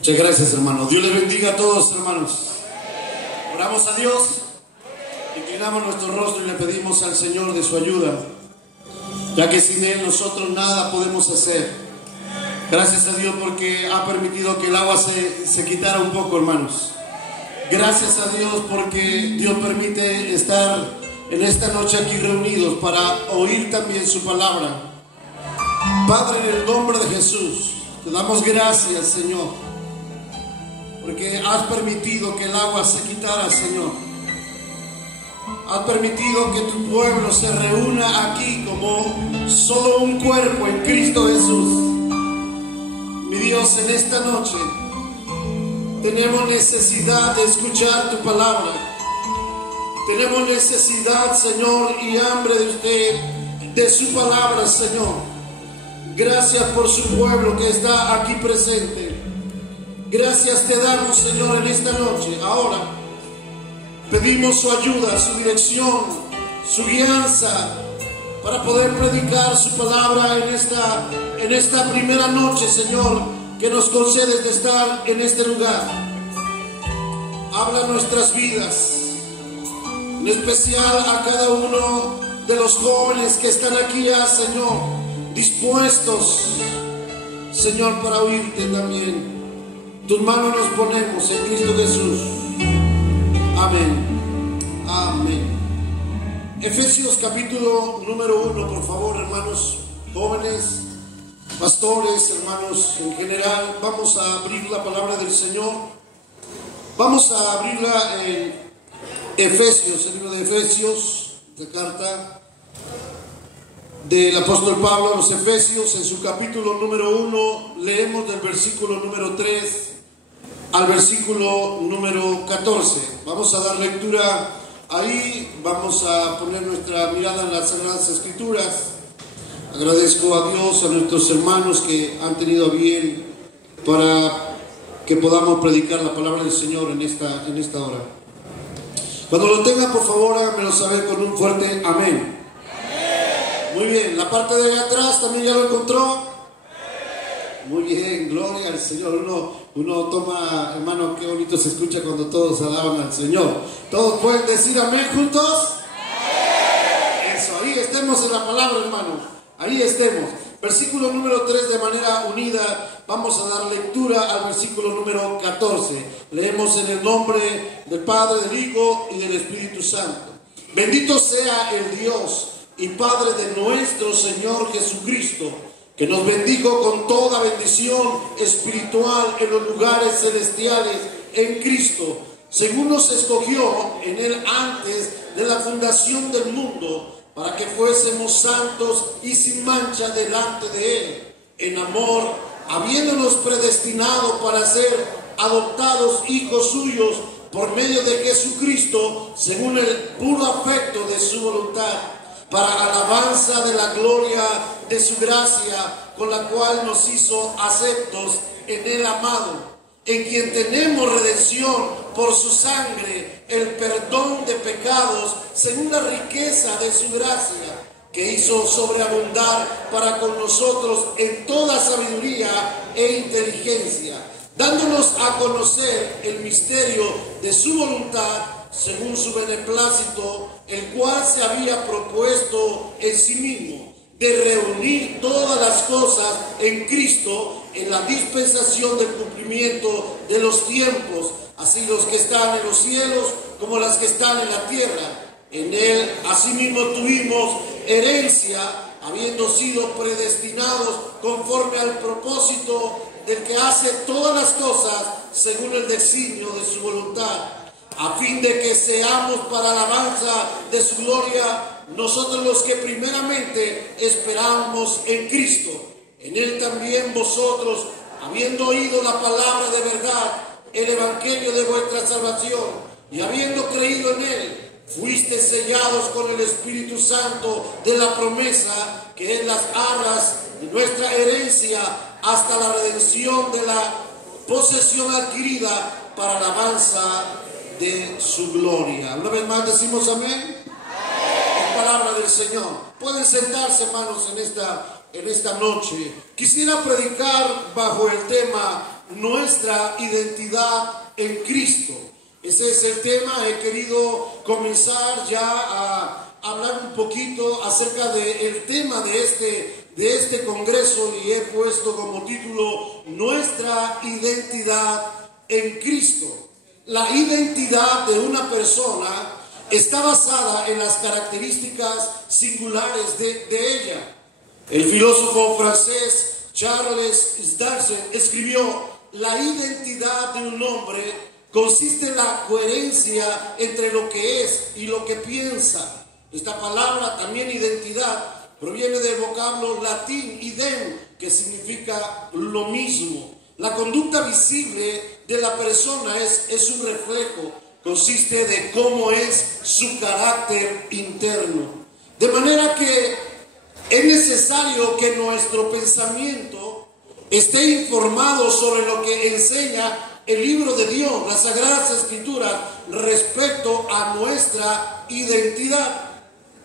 Muchas gracias, hermanos. Dios les bendiga a todos, hermanos. Oramos a Dios, inclinamos nuestro rostro y le pedimos al Señor de su ayuda, ya que sin Él nosotros nada podemos hacer. Gracias a Dios porque ha permitido que el agua se quitara un poco, hermanos. Gracias a Dios porque Dios permite estar en esta noche aquí reunidos para oír también su palabra. Padre, en el nombre de Jesús, te damos gracias, Señor, porque has permitido que el agua se quitara, Señor. Has permitido que tu pueblo se reúna aquí como solo un cuerpo en Cristo Jesús. Mi Dios, en esta noche tenemos necesidad de escuchar tu palabra. Tenemos necesidad, Señor, y hambre de usted, de su palabra, Señor. Gracias por su pueblo que está aquí presente. Gracias te damos, Señor, en esta noche. Ahora pedimos su ayuda, su dirección, su guianza para poder predicar su palabra en esta primera noche, Señor, que nos concedes de estar en este lugar. Habla nuestras vidas, en especial a cada uno de los jóvenes que están aquí ya, Señor, dispuestos, Señor, para oírte también. Tus manos nos ponemos en Cristo Jesús. Amén. Amén. Efesios capítulo número 1, por favor, hermanos jóvenes, pastores, hermanos en general. Vamos a abrir la palabra del Señor. Vamos a abrirla en Efesios, el libro de Efesios, de carta del apóstol Pablo a los Efesios. En su capítulo número 1 leemos del versículo número 3 al versículo número 14. Vamos a dar lectura ahí, vamos a poner nuestra mirada en las Sagradas Escrituras. Agradezco a Dios, a nuestros hermanos que han tenido a bien para que podamos predicar la palabra del Señor en esta hora. Cuando lo tengan, por favor, háganmelo saber con un fuerte amén. Muy bien, la parte de allá atrás también ya lo encontró. Muy bien, gloria al Señor. Uno toma, hermano, qué bonito se escucha cuando todos alaban al Señor. ¿Todos pueden decir amén juntos? Eso, ahí estemos en la palabra, hermano. Ahí estemos. Versículo número 3, de manera unida, vamos a dar lectura al versículo número 14. Leemos en el nombre del Padre, del Hijo y del Espíritu Santo. Bendito sea el Dios y Padre de nuestro Señor Jesucristo, que nos bendijo con toda bendición espiritual en los lugares celestiales en Cristo, según nos escogió en Él antes de la fundación del mundo, para que fuésemos santos y sin mancha delante de Él, en amor, habiéndonos predestinado para ser adoptados hijos suyos por medio de Jesucristo, según el puro afecto de su voluntad, para alabanza de la gloria de su gracia, con la cual nos hizo aceptos en el amado, en quien tenemos redención por su sangre, el perdón de pecados, según la riqueza de su gracia, que hizo sobreabundar para con nosotros en toda sabiduría e inteligencia, dándonos a conocer el misterio de su voluntad, según su beneplácito, el cual se había propuesto en sí mismo, de reunir todas las cosas en Cristo, en la dispensación del cumplimiento de los tiempos, así los que están en los cielos como las que están en la tierra. En Él asimismo tuvimos herencia, habiendo sido predestinados conforme al propósito del que hace todas las cosas según el designio de su voluntad, a fin de que seamos para alabanza de su gloria, nosotros los que primeramente esperábamos en Cristo. En Él también vosotros, habiendo oído la palabra de verdad, el evangelio de vuestra salvación, y habiendo creído en Él, fuisteis sellados con el Espíritu Santo de la promesa, que es las arras de nuestra herencia, hasta la redención de la posesión adquirida para alabanza de su gloria. Una vez más decimos amén. Es palabra del Señor. Pueden sentarse, hermanos, en esta en esta noche. Quisiera predicar bajo el tema nuestra identidad en Cristo. Ese es el tema. He querido comenzar ya a hablar un poquito acerca del tema de este congreso y he puesto como título Nuestra identidad en Cristo. La identidad de una persona está basada en las características singulares de ella. El filósofo francés Charles Darwin escribió: la identidad de un hombre consiste en la coherencia entre lo que es y lo que piensa. Esta palabra, también identidad, proviene del vocablo latín idem, que significa lo mismo. La conducta visible de la persona es un reflejo, consiste de cómo es su carácter interno. De manera que es necesario que nuestro pensamiento esté informado sobre lo que enseña el libro de Dios, las Sagradas Escrituras, respecto a nuestra identidad.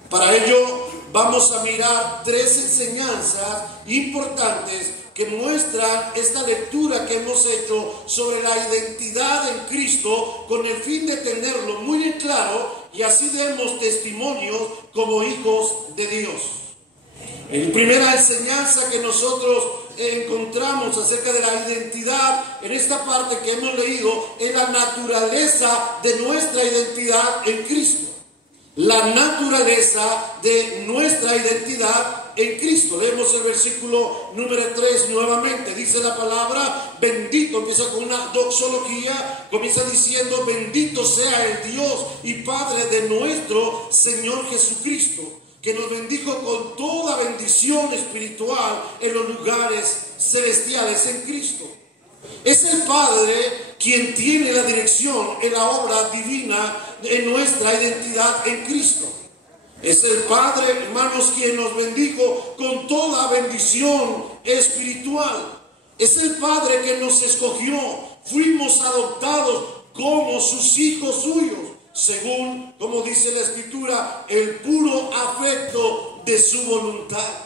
Para ello vamos a mirar 3 enseñanzas importantes que muestran esta lectura que hemos hecho sobre la identidad en Cristo, con el fin de tenerlo muy en claro y así demos testimonios como hijos de Dios. En primera enseñanza que nosotros encontramos acerca de la identidad, en esta parte que hemos leído, es la naturaleza de nuestra identidad en Cristo. La naturaleza de nuestra identidad en Cristo. Leemos el versículo número 3 nuevamente. Dice la palabra bendito, empieza con una doxología, comienza diciendo: bendito sea el Dios y Padre de nuestro Señor Jesucristo, que nos bendijo con toda bendición espiritual en los lugares celestiales en Cristo. Es el Padre quien tiene la dirección en la obra divina en nuestra identidad en Cristo. Es el Padre, hermanos, quien nos bendijo con toda bendición espiritual. Es el Padre que nos escogió. Fuimos adoptados como sus hijos suyos, según, como dice la Escritura, el puro afecto de su voluntad.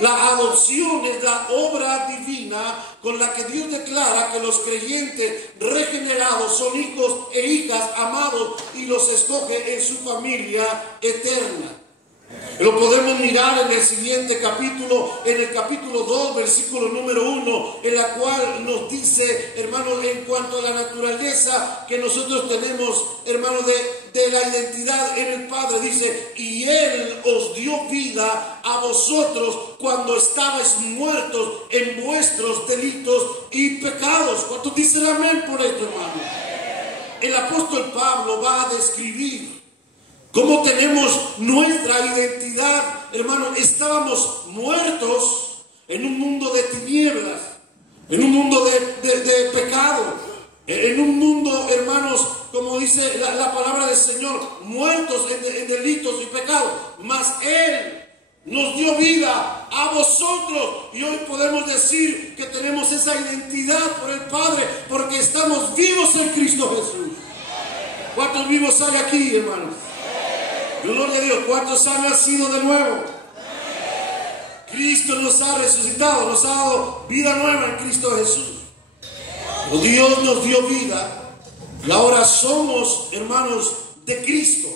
La adopción es la obra divina con la que Dios declara que los creyentes regenerados son hijos e hijas amados y los escoge en su familia eterna. Lo podemos mirar en el siguiente capítulo, en el capítulo 2, versículo número 1, en la cual nos dice, hermanos, en cuanto a la naturaleza que nosotros tenemos, hermanos, de la identidad en el Padre, dice: y Él os dio vida a vosotros cuando estabais muertos en vuestros delitos y pecados. ¿Cuántos dicen amén por esto, hermano? El apóstol Pablo va a describir cómo tenemos nuestra identidad, hermanos. Estábamos muertos en un mundo de tinieblas, en un mundo de pecado, en un mundo, hermanos, como dice la palabra del Señor, muertos en delitos y pecados. Mas Él nos dio vida a vosotros y hoy podemos decir que tenemos esa identidad por el Padre, porque estamos vivos en Cristo Jesús. ¿Cuántos vivos hay aquí, hermanos? Gloria a Dios. ¿Cuántos han nacido de nuevo? Cristo nos ha resucitado, nos ha dado vida nueva en Cristo Jesús. Pero Dios nos dio vida y ahora somos, hermanos, de Cristo.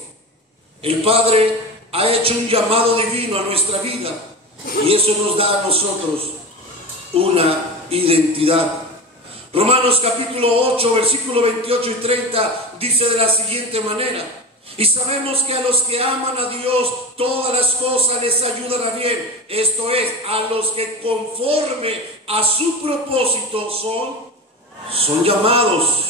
El Padre ha hecho un llamado divino a nuestra vida y eso nos da a nosotros una identidad. Romanos capítulo 8, versículo 28 y 30 dice de la siguiente manera: y sabemos que a los que aman a Dios todas las cosas les ayudan a bien. Esto es, a los que conforme a su propósito son llamados.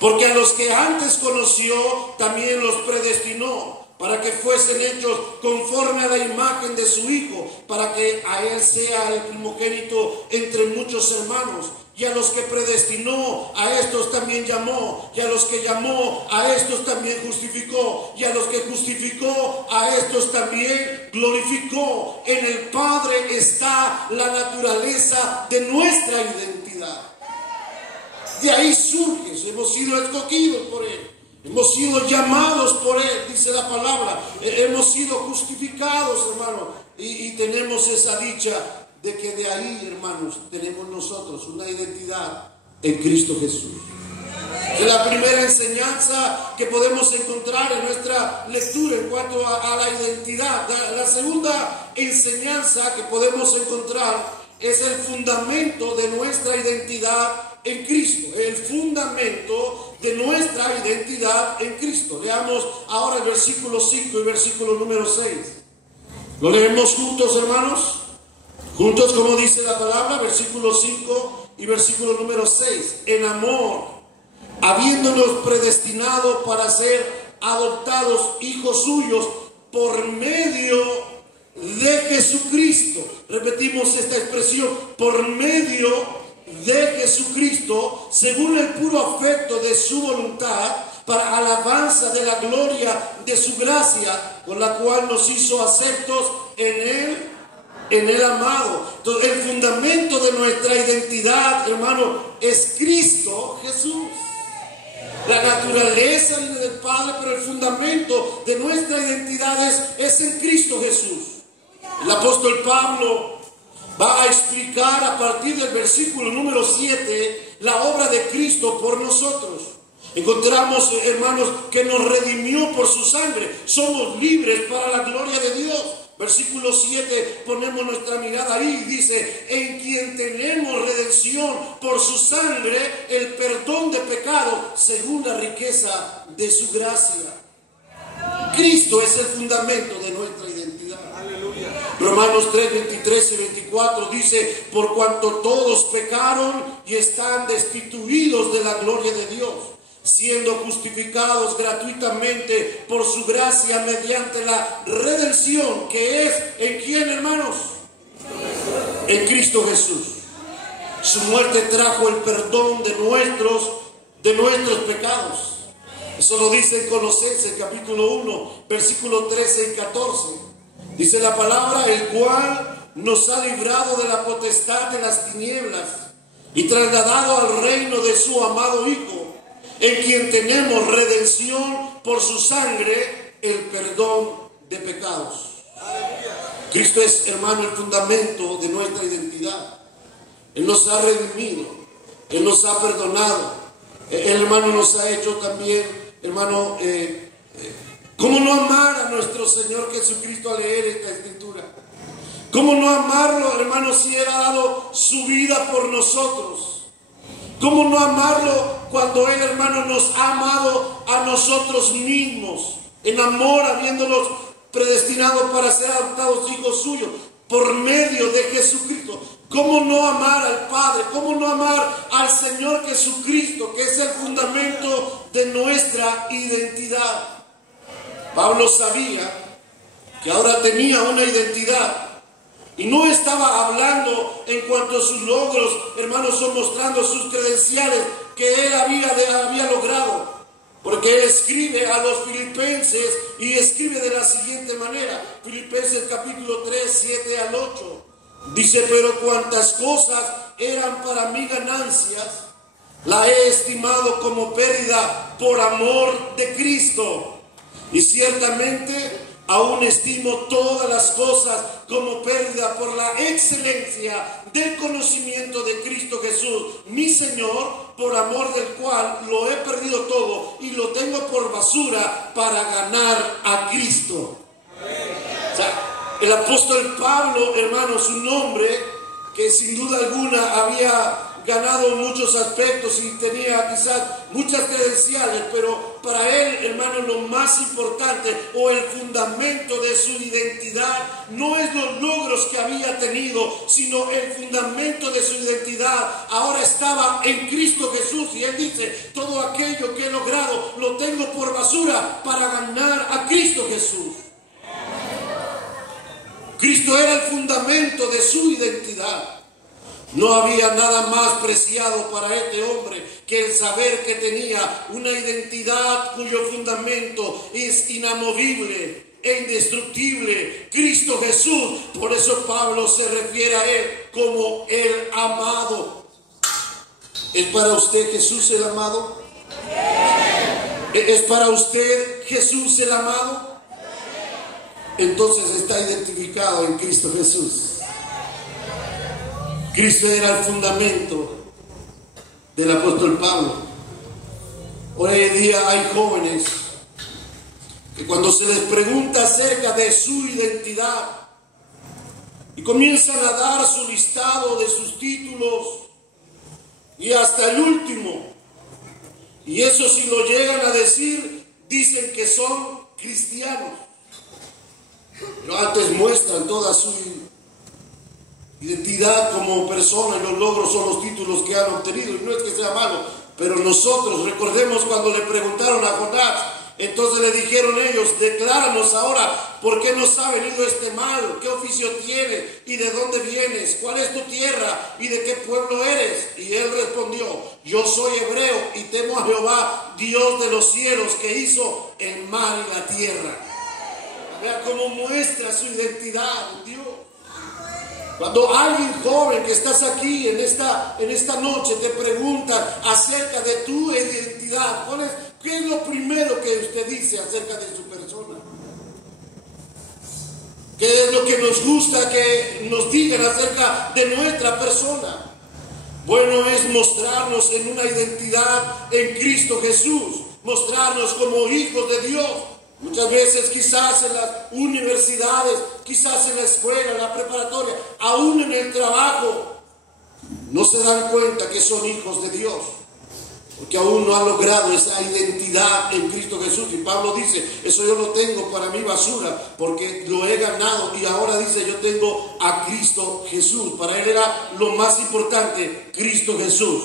Porque a los que antes conoció también los predestinó para que fuesen hechos conforme a la imagen de su Hijo, para que a Él sea el primogénito entre muchos hermanos. Y a los que predestinó, a estos también llamó. Y a los que llamó, a estos también justificó. Y a los que justificó, a estos también glorificó. En el Padre está la naturaleza de nuestra identidad. De ahí surge, hemos sido escogidos por Él. Hemos sido llamados por Él, dice la palabra. Hemos sido justificados, hermano. Y tenemos esa dicha de que de ahí, hermanos, tenemos nosotros una identidad en Cristo Jesús. Es la primera enseñanza que podemos encontrar en nuestra lectura en cuanto a la identidad. La segunda enseñanza que podemos encontrar es el fundamento de nuestra identidad en Cristo. El fundamento de nuestra identidad en Cristo. Leamos ahora el versículo 5 y versículo número 6. ¿Lo leemos juntos, hermanos? Juntos, como dice la palabra, versículo 5 y versículo número 6. En amor, habiéndonos predestinado para ser adoptados hijos suyos por medio de Jesucristo. Repetimos esta expresión, por medio de Jesucristo, según el puro afecto de su voluntad, para alabanza de la gloria de su gracia, con la cual nos hizo aceptos en el amado. Entonces, el fundamento de nuestra identidad, hermano, es Cristo Jesús. La naturaleza viene del Padre, pero el fundamento de nuestra identidad es en Cristo Jesús. El apóstol Pablo va a explicar a partir del versículo número 7 la obra de Cristo por nosotros. Encontramos, hermanos, que nos redimió por su sangre. Somos libres para la gloria de Dios. Versículo 7, ponemos nuestra mirada ahí, dice, en quien tenemos redención por su sangre, el perdón de pecado, según la riqueza de su gracia. Cristo es el fundamento de nuestra identidad. Aleluya. Romanos 3, 23 y 24 dice, por cuanto todos pecaron y están destituidos de la gloria de Dios, siendo justificados gratuitamente por su gracia mediante la redención que es, ¿en quién, hermanos? En Cristo Jesús. Su muerte trajo el perdón de nuestros pecados. Eso lo dice en Colosenses capítulo 1, versículos 13 y 14. Dice la palabra, el cual nos ha librado de la potestad de las tinieblas y trasladado al reino de su amado Hijo, en quien tenemos redención por su sangre, el perdón de pecados. Cristo es, hermano, el fundamento de nuestra identidad. Él nos ha redimido, Él nos ha perdonado. El hermano nos ha hecho también, hermano, ¿cómo no amar a nuestro Señor Jesucristo al leer esta escritura? ¿Cómo no amarlo, hermano, si Él ha dado su vida por nosotros? ¿Cómo no amarlo cuando Él, hermano, nos ha amado a nosotros mismos? En amor, habiéndonos predestinado para ser adoptados hijos suyos por medio de Jesucristo. ¿Cómo no amar al Padre? ¿Cómo no amar al Señor Jesucristo, que es el fundamento de nuestra identidad? Pablo sabía que ahora tenía una identidad. Y no estaba hablando en cuanto a sus logros, hermanos, o mostrando sus credenciales que él había logrado. Porque él escribe a los filipenses y escribe de la siguiente manera. Filipenses capítulo 3, 7 al 8. Dice, pero cuantas cosas eran para mí ganancias, la he estimado como pérdida por amor de Cristo. Y ciertamente aún estimo todas las cosas como pérdida por la excelencia del conocimiento de Cristo Jesús, mi Señor, por amor del cual lo he perdido todo y lo tengo por basura para ganar a Cristo. O sea, el apóstol Pablo, hermanos, un hombre que sin duda alguna había ganado muchos aspectos y tenía quizás muchas credenciales, pero para él, hermano, lo más importante o el fundamento de su identidad no es los logros que había tenido, sino el fundamento de su identidad ahora estaba en Cristo Jesús. Y él dice, todo aquello que he logrado lo tengo por basura para ganar a Cristo Jesús. Cristo era el fundamento de su identidad. No había nada más preciado para este hombre que el saber que tenía una identidad cuyo fundamento es inamovible e indestructible, Cristo Jesús. Por eso Pablo se refiere a él como el amado. ¿Es para usted Jesús el amado? ¿Es para usted Jesús el amado? Entonces está identificado en Cristo Jesús. Cristo era el fundamento del apóstol Pablo. Hoy en día hay jóvenes que cuando se les pregunta acerca de su identidad y comienzan a dar su listado de sus títulos y hasta el último, y eso si lo llegan a decir, dicen que son cristianos, pero antes muestran toda su identidad como persona y los logros son los títulos que han obtenido. Y no es que sea malo, pero nosotros recordemos cuando le preguntaron a Jonás, entonces le dijeron ellos: decláranos ahora por qué nos ha venido este mal, qué oficio tienes y de dónde vienes, cuál es tu tierra y de qué pueblo eres. Y él respondió: yo soy hebreo y temo a Jehová, Dios de los cielos, que hizo el mar y la tierra. Vea cómo muestra su identidad en Dios. Cuando alguien joven que estás aquí en esta noche te pregunta acerca de tu identidad, ¿qué es lo primero que usted dice acerca de su persona? ¿Qué es lo que nos gusta que nos digan acerca de nuestra persona? Bueno, es mostrarnos en una identidad en Cristo Jesús, mostrarnos como hijos de Dios. Muchas veces quizás en las universidades, quizás en la escuela, en la preparatoria, aún en el trabajo, no se dan cuenta que son hijos de Dios, porque aún no han logrado esa identidad en Cristo Jesús. Y Pablo dice: eso yo lo tengo para mi basura, porque lo he ganado. Y ahora dice: yo tengo a Cristo Jesús. Para él era lo más importante, Cristo Jesús.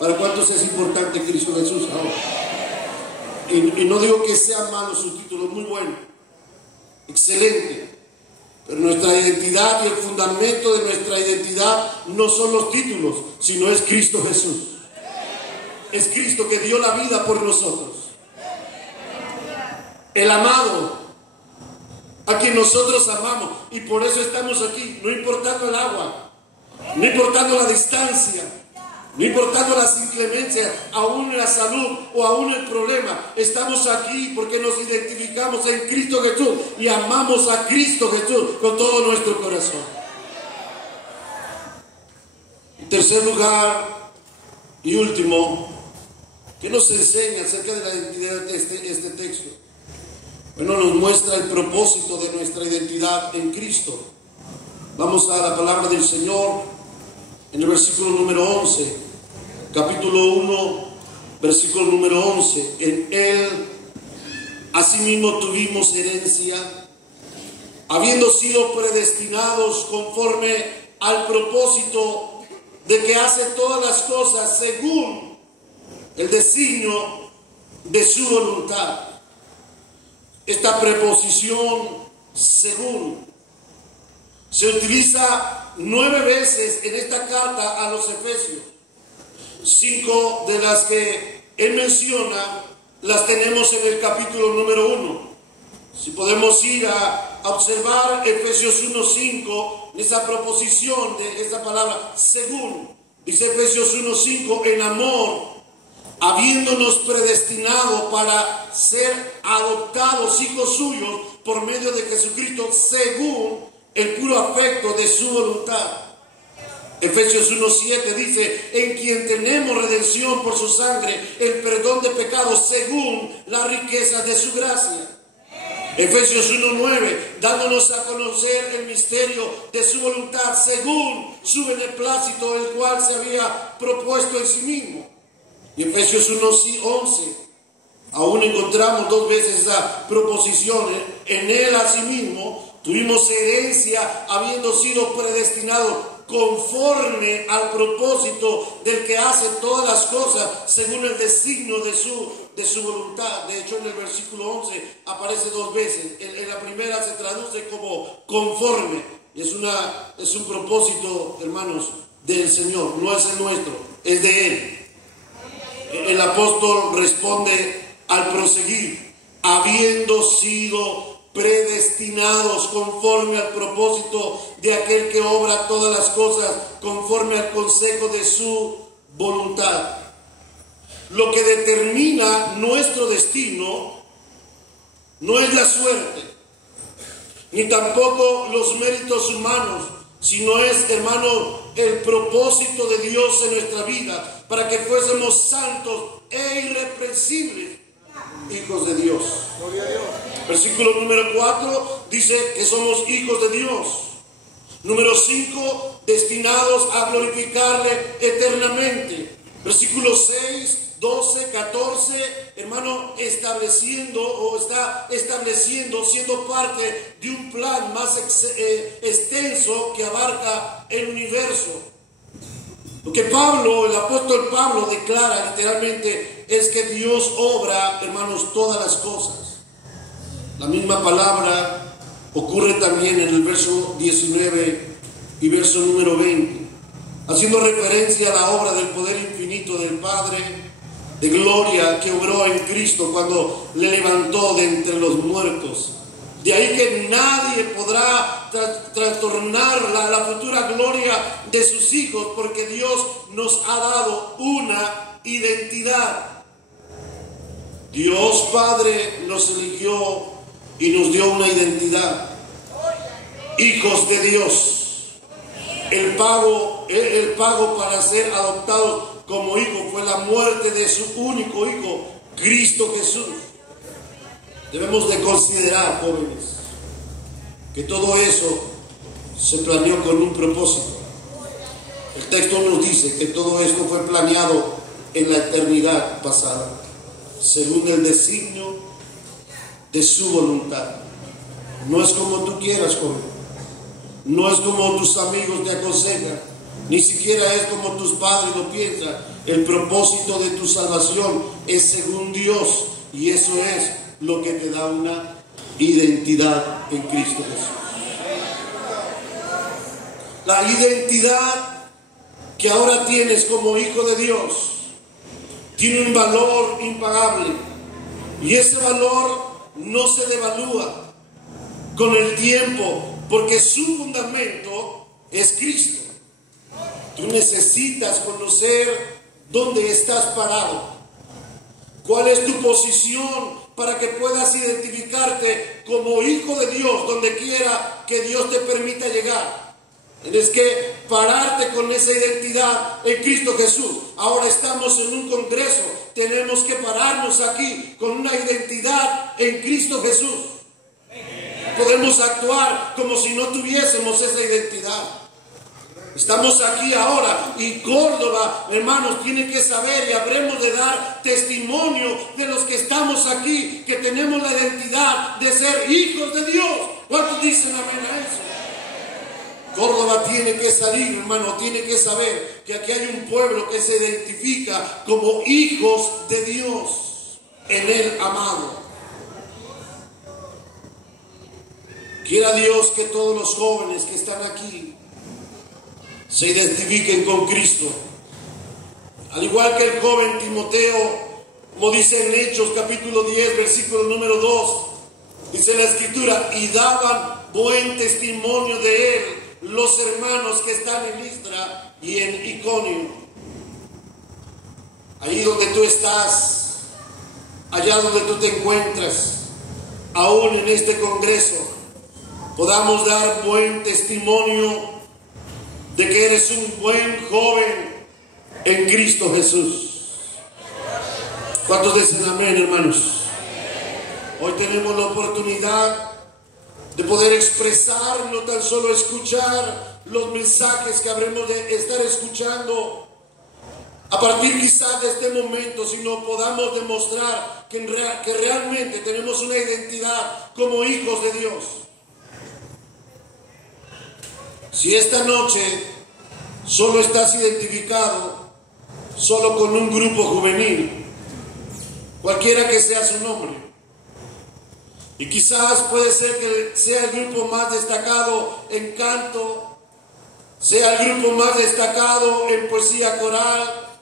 ¿Para cuántos es importante Cristo Jesús ahora? Y no digo que sean malos sus títulos, muy bueno, excelente, pero nuestra identidad y el fundamento de nuestra identidad no son los títulos, sino es Cristo Jesús. Es Cristo que dio la vida por nosotros, el amado, a quien nosotros amamos, y por eso estamos aquí, no importando el agua, no importando la distancia, no importando las inclemencias, aún la salud o aún el problema. Estamos aquí porque nos identificamos en Cristo Jesús y amamos a Cristo Jesús con todo nuestro corazón. En tercer lugar y último, ¿qué nos enseña acerca de la identidad de este texto? Bueno, nos muestra el propósito de nuestra identidad en Cristo. Vamos a la palabra del Señor en el versículo número 11. Capítulo 1, versículo número 11. En él asimismo tuvimos herencia, habiendo sido predestinados conforme al propósito de que hace todas las cosas según el designio de su voluntad. Esta preposición según se utiliza 9 veces en esta carta a los Efesios. 5 de las que él menciona las tenemos en el capítulo número 1. Si podemos ir a observar Efesios 1:5, esa proposición de esta palabra según, dice Efesios 1:5: en amor, habiéndonos predestinado para ser adoptados hijos suyos por medio de Jesucristo, según el puro afecto de su voluntad. Efesios 1:7 dice: en quien tenemos redención por su sangre, el perdón de pecados según la riqueza de su gracia. Efesios 1:9, dándonos a conocer el misterio de su voluntad según su beneplácito, el cual se había propuesto en sí mismo. Y Efesios 1:11, aún encontramos 2 veces esa proposición: en él asimismo tuvimos herencia, habiendo sido predestinados conforme al propósito del que hace todas las cosas según el designio de su voluntad. De hecho, en el versículo 11 aparece 2 veces. En la primera se traduce como conforme. Es un propósito, hermanos, del Señor, no es el nuestro, es de Él. El apóstol responde al proseguir: habiendo sido predestinados conforme al propósito de aquel que obra todas las cosas conforme al consejo de su voluntad. Lo que determina nuestro destino no es la suerte, ni tampoco los méritos humanos, sino es, hermano, el propósito de Dios en nuestra vida, para que fuésemos santos e irreprensibles, hijos de Dios. Versículo número 4 dice que somos hijos de Dios. Número 5, destinados a glorificarle eternamente. Versículo 6, 12, 14, hermano, está estableciendo, siendo parte de un plan más extenso que abarca el universo. Lo que Pablo, el apóstol Pablo, declara literalmente es que Dios obra, hermanos, todas las cosas. La misma palabra ocurre también en el verso 19 y verso número 20, haciendo referencia a la obra del poder infinito del Padre de gloria que obró en Cristo cuando le levantó de entre los muertos. De ahí que nadie podrá trastornar la futura gloria de sus hijos, porque Dios nos ha dado una identidad. Dios Padre nos eligió y nos dio una identidad. Hijos de Dios. El pago para ser adoptados como hijos fue la muerte de su único hijo, Cristo Jesús. Debemos de considerar, jóvenes, que todo eso se planeó con un propósito. El texto nos dice que todo esto fue planeado en la eternidad pasada, según el designio de su voluntad. No es como tú quieras, joven. No es como tus amigos te aconsejan. Ni siquiera es como tus padres lo piensan. El propósito de tu salvación es según Dios. Y eso es lo que te da una identidad en Cristo Jesús. La identidad que ahora tienes como hijo de Dios tiene un valor impagable. Y ese valor no se devalúa con el tiempo, porque su fundamento es Cristo. Tú necesitas conocer dónde estás parado, cuál es tu posición para que puedas identificarte como hijo de Dios donde quiera que Dios te permita llegar. Tienes que pararte con esa identidad en Cristo Jesús. Ahora estamos en un congreso, tenemos que pararnos aquí con una identidad en Cristo Jesús. Podemos actuar como si no tuviésemos esa identidad. Estamos aquí ahora y Córdoba, hermanos, tiene que saber y habremos de dar testimonio de los que estamos aquí, que tenemos la identidad de ser hijos de Dios. ¿Cuántos dicen amén a eso? Córdoba tiene que salir, hermano, tiene que saber que aquí hay un pueblo que se identifica como hijos de Dios en el amado. Quiera Dios que todos los jóvenes que están aquí se identifiquen con Cristo. Al igual que el joven Timoteo, como dice en Hechos capítulo 10, versículo número 2, dice la Escritura, y daban buen testimonio de él los hermanos que están en Listra y en Iconio. Ahí donde tú estás, allá donde tú te encuentras, aún en este congreso, podamos dar buen testimonio de que eres un buen joven en Cristo Jesús. ¿Cuántos dicen amén, hermanos? Hoy tenemos la oportunidad de poder expresar, no tan solo escuchar los mensajes que habremos de estar escuchando a partir quizás de este momento, sino podamos demostrar que realmente tenemos una identidad como hijos de Dios. Si esta noche solo estás identificado solo con un grupo juvenil, cualquiera que sea su nombre, y quizás puede ser que sea el grupo más destacado en canto, sea el grupo más destacado en poesía coral,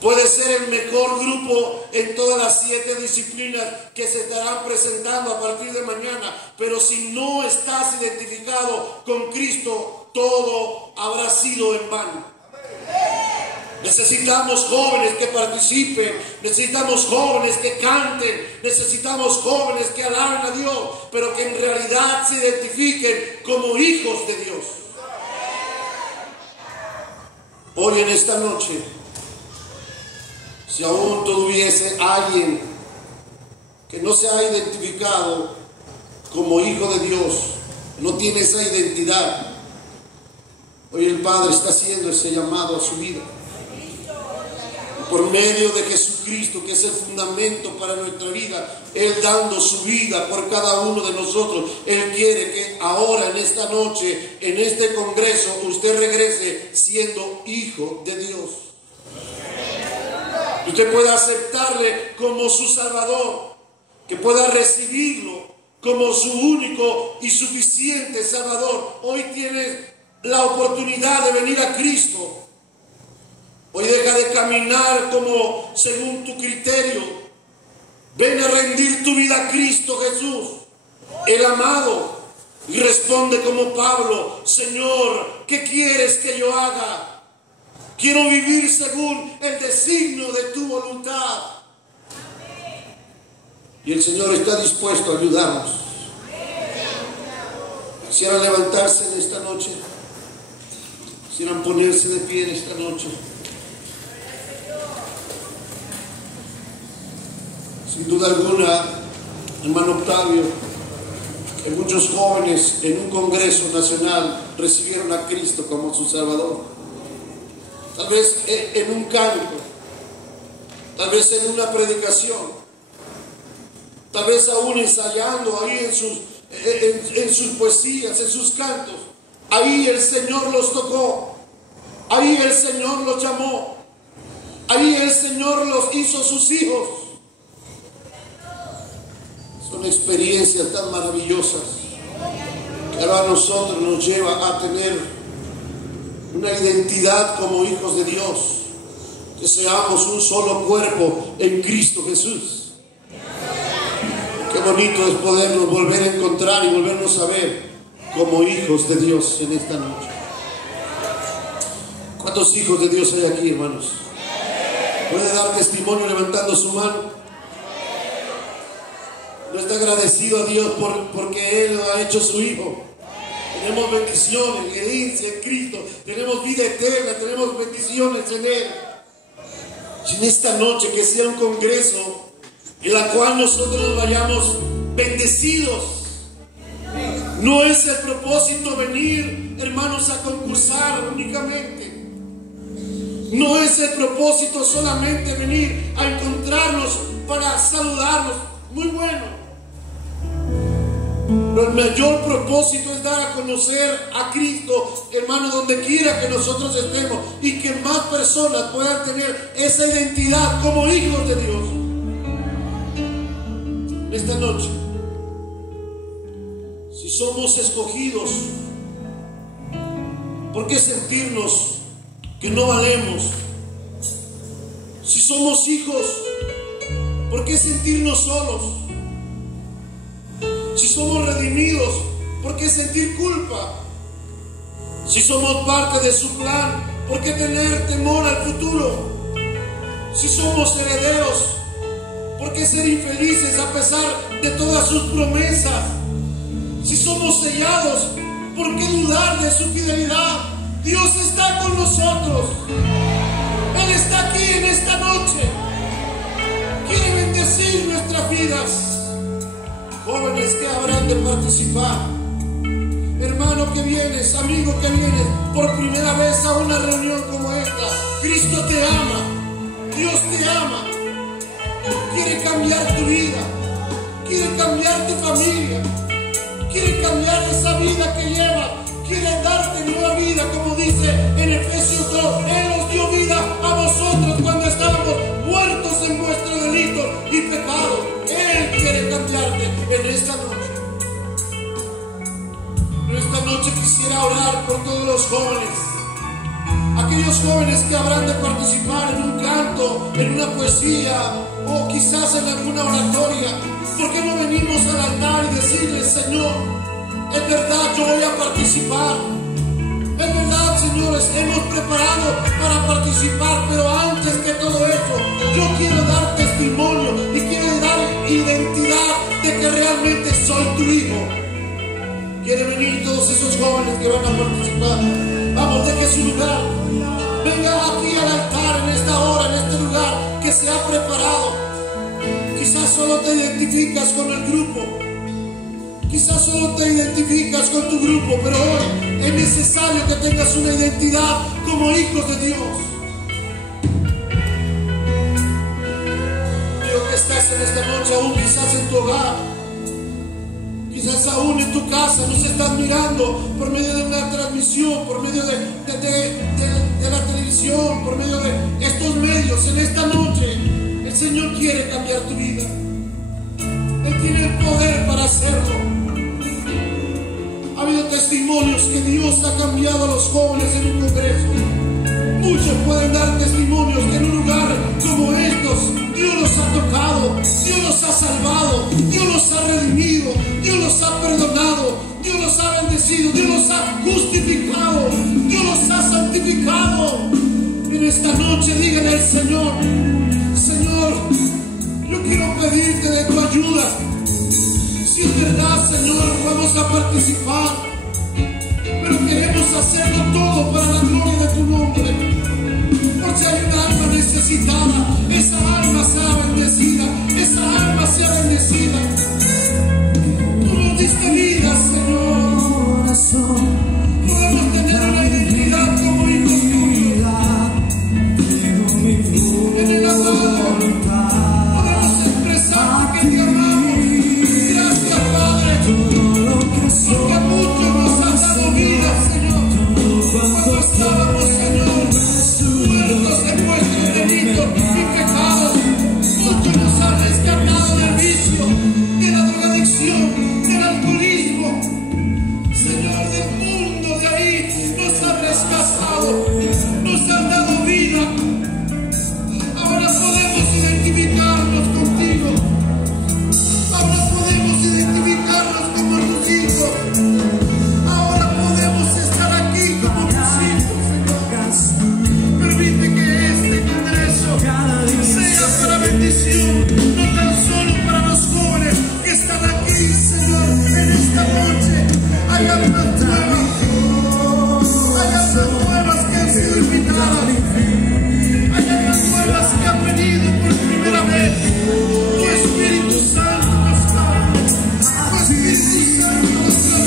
puede ser el mejor grupo en todas las 7 disciplinas que se estarán presentando a partir de mañana, pero si no estás identificado con Cristo, todo habrá sido en vano. Necesitamos jóvenes que participen, necesitamos jóvenes que canten, necesitamos jóvenes que alaben a Dios, pero que en realidad se identifiquen como hijos de Dios. Hoy en esta noche, si aún tuviese alguien que no se ha identificado como hijo de Dios, no tiene esa identidad, hoy el Padre está haciendo ese llamado a su vida. Por medio de Jesucristo, que es el fundamento para nuestra vida, Él dando su vida por cada uno de nosotros. Él quiere que ahora, en esta noche, en este congreso, usted regrese siendo hijo de Dios. Usted pueda aceptarle como su Salvador, que pueda recibirlo como su único y suficiente Salvador. Hoy tiene la oportunidad de venir a Cristo. Hoy deja de caminar como según tu criterio. Ven a rendir tu vida a Cristo Jesús, el amado, y responde como Pablo: Señor, ¿qué quieres que yo haga? Quiero vivir según el designio de tu voluntad. Y el Señor está dispuesto a ayudarnos. Quisieran levantarse en esta noche, quisieran ponerse de pie en esta noche. Sin duda alguna, hermano Octavio, que muchos jóvenes en un congreso nacional recibieron a Cristo como su Salvador. Tal vez en un canto, tal vez en una predicación, tal vez aún ensayando ahí en sus poesías, en sus cantos. Ahí el Señor los tocó, ahí el Señor los llamó, ahí el Señor los hizo sus hijos. Son experiencias tan maravillosas que ahora a nosotros nos lleva a tener una identidad como hijos de Dios, que seamos un solo cuerpo en Cristo Jesús. Qué bonito es podernos volver a encontrar y volvernos a ver como hijos de Dios en esta noche. ¿Cuántos hijos de Dios hay aquí, hermanos? ¿Puede dar testimonio levantando su mano? ¿No está agradecido a Dios porque Él lo ha hecho su hijo? Tenemos bendiciones, herencia en Cristo, tenemos vida eterna, tenemos bendiciones en Él. Y en esta noche que sea un congreso en la cual nosotros nos vayamos bendecidos. No es el propósito venir, hermanos, a concursar únicamente. No es el propósito solamente venir a encontrarnos para saludarnos. Muy bueno. Pero el mayor propósito es dar a conocer a Cristo, hermano, donde quiera que nosotros estemos, y que más personas puedan tener esa identidad como hijos de Dios. Esta noche, si somos escogidos, ¿por qué sentirnos que no valemos? Si somos hijos, ¿por qué sentirnos solos? Si somos redimidos, ¿por qué sentir culpa? Si somos parte de su plan, ¿por qué tener temor al futuro? Si somos herederos, ¿por qué ser infelices a pesar de todas sus promesas? Si somos sellados, ¿por qué dudar de su fidelidad? Dios está con nosotros. Él está aquí en esta noche. Quiere bendecir nuestras vidas. Jóvenes que habrán de participar, hermano que vienes, amigo que vienes por primera vez a una reunión como esta, Cristo te ama, Dios te ama, quiere cambiar tu vida, quiere cambiar tu familia, quiere cambiar esa vida que llevas, quiere darte nueva vida, como dice en Efesios 2, Él nos dio vida a vosotros cuando estábamos muertos en vuestros delitos y pecados. Él quiere cambiarte en esta noche. En esta noche quisiera orar por todos los jóvenes, aquellos jóvenes que habrán de participar en un canto, en una poesía o quizás en alguna oratoria. ¿Por qué no venimos al altar y decirle: Señor, es verdad, yo voy a participar? Es verdad, señores, hemos preparado para participar, pero antes que todo eso, yo quiero dar testimonio y quiero dar identidad de que realmente soy tu hijo. ¿Quieren venir todos esos jóvenes que van a participar? Vamos, deje su lugar. venga aquí al altar en esta hora, en este lugar que se ha preparado. Quizás solo te identificas con el grupo, quizás solo te identificas con tu grupo, pero hoy es necesario que tengas una identidad como hijos de Dios. Digo que estás en esta noche aún quizás en tu hogar, quizás aún en tu casa nos estás mirando por medio de una transmisión, por medio de la televisión, por medio de estos medios. En esta noche el Señor quiere cambiar tu vida. Él tiene el poder para hacerlo. Ha habido testimonios que Dios ha cambiado a los jóvenes en un congreso. Muchos pueden dar testimonios que en un lugar como estos Dios los ha tocado, Dios los ha salvado, Dios los ha redimido, Dios los ha perdonado, Dios los ha bendecido, Dios los ha justificado, Dios los ha santificado. En esta noche díganle al Señor: Señor, yo quiero pedirte de tu ayuda. Si es verdad, Señor, vamos a participar, pero queremos hacerlo todo para la gloria de tu nombre. Por si hay una alma necesitada, esa alma sea bendecida, esa alma sea bendecida. Tú nos diste vida, Señor. Podemos tener una identidad como hijos tuyos. En el amado podemos expresar que te amamos. Gracias, Padre, porque mucho nos has dado vida, Señor. Cuando estábamos, Señor, muertos de nuestros delitos y pecados, mucho nos has rescatado del vicio, de la drogadicción, del alcoholismo, Señor, del mundo. De ahí nos has rescatado, nos has dado vida. Ahora podemos identificarnos contigo. Ahora podemos identificarnos como tus hijos. Ahora podemos estar aquí como tus hijos, Señor. Permite que este congreso sea para bendición, no tan solo para los jóvenes que están aquí, Señor, en esta noche. Hay almas nuevas que han sido invitadas. Hay almas nuevas que han venido por primera vez. Tu Espíritu Santo nos da. Tu Espíritu Santo nos da.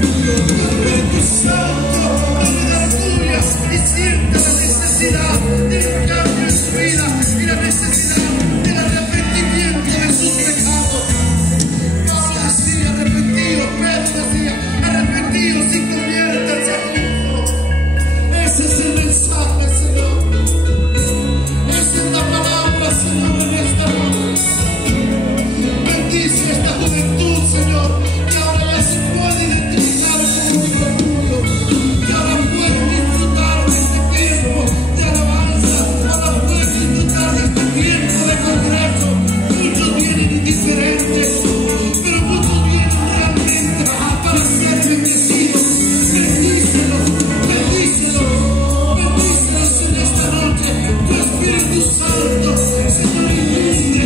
Tu Espíritu Santo nos da tuyas y siente la necesidad de un cambio en su vida y la necesidad del arrepentimiento de sus pecados. Pablo decía: arrepentidos. Pedro decía: arrepentidos y conviértanse a Cristo. Ese es el mensaje, Señor. Esa es la palabra, Señor, en esta noche. Bendice esta juventud, Señor, que ahora ya se puede identificar como hijo tuyo, que ahora pueden disfrutar de este tiempo de alabanza, ahora pueden disfrutar de este tiempo de congreso. Muchos vienen indiferentes, pero muchos vienen realmente para ser bendecidos. Bendícelos, bendícelos, bendícelos en esta noche. Tu Espíritu Santo, Señor, ilustre,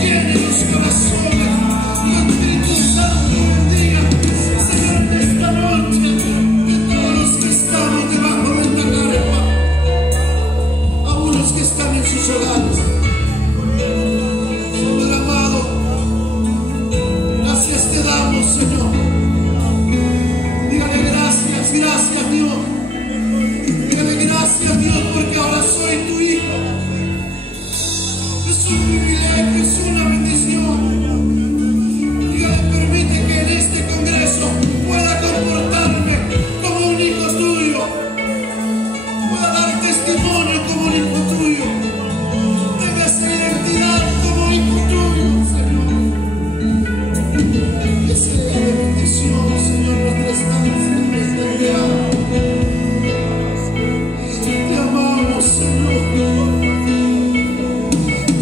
llene los corazones. Tu Espíritu Santo bendiga, Señor, en esta noche, de todos los que estamos debajo de esta carpa, aún los que están en sus hogares. Señor amado, gracias te damos, Señor. Dígale gracias, gracias, Dios. Dígale gracias, Dios, porque ahora soy tu hijo. Es un privilegio, es una bendición. Dígale: permite que en este congreso pueda comportarme como un hijo tuyo, pueda dar testimonio como un hijo tuyo, tenga esa identidad como hijo tuyo, Señor. Que sea de bendición, Señor, nuestra estancia en esta tierra. Te amamos, Señor.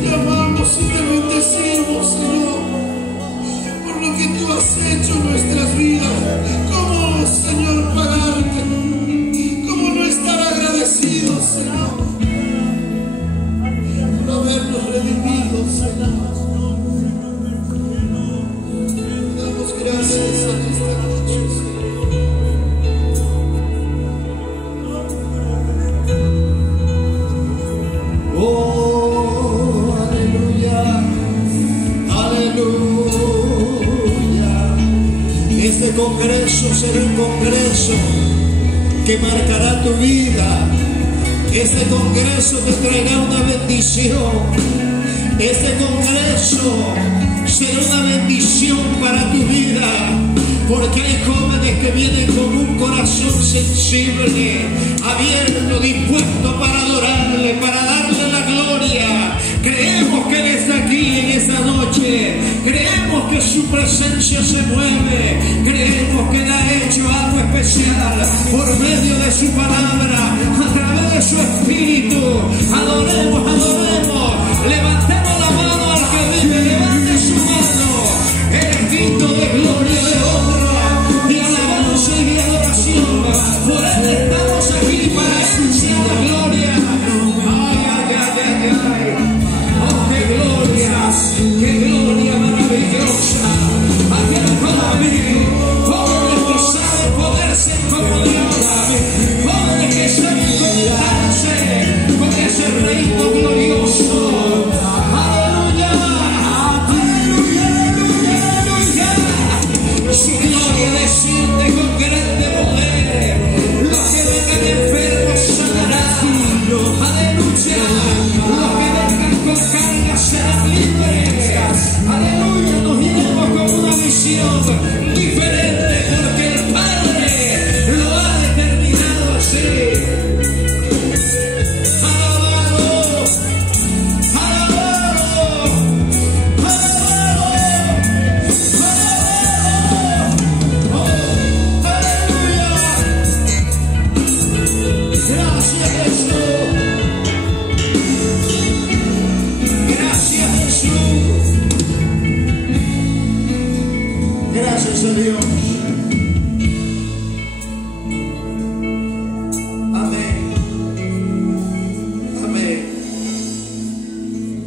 Te amamos y te bendecimos, Señor, por lo que tú has hecho en nuestras vidas. ¿Cómo, Señor, pagarte? ¿Cómo no estar agradecidos, Señor, por habernos redimido, Señor? Te damos gracias en esta noche, Señor. congreso será un congreso que marcará tu vida. Este congreso te traerá una bendición. Este congreso será una bendición para tu vida, porque hay jóvenes que vienen con un corazón sensible, abierto, dispuesto para adorarle, para darle la gloria. Creemos que Él está aquí en esta noche, creemos que su presencia se mueve, creemos que Él ha hecho algo especial por medio de su palabra, a través de su espíritu. Adoremos, adoremos, levantemos la mano al que vive, levante su mano, el grito de gloria, de honra, de alabanza y de adoración. Por Él estamos aquí, para Él sea la gloria. Ay, ay, ay, ay, ay. Oh, qué gloria maravillosa. Aquel joven, jóvenes que saben ponerse como Dios, jóvenes que saben conectarse con ese reino glorioso. Aleluya, aleluya, aleluya, aleluya. Su gloria desciende con grande poder. Los que vengan enfermos sanarán. Aleluya. Los que vengan con cargas serán libres. Aleluya. Nos iremos con una visión diferente, porque el Padre lo ha determinado así. Alabado, alabado, alabado, alabado. Aleluya. Gracias, Jesús. Gracias, Jesús. Gracias a Dios.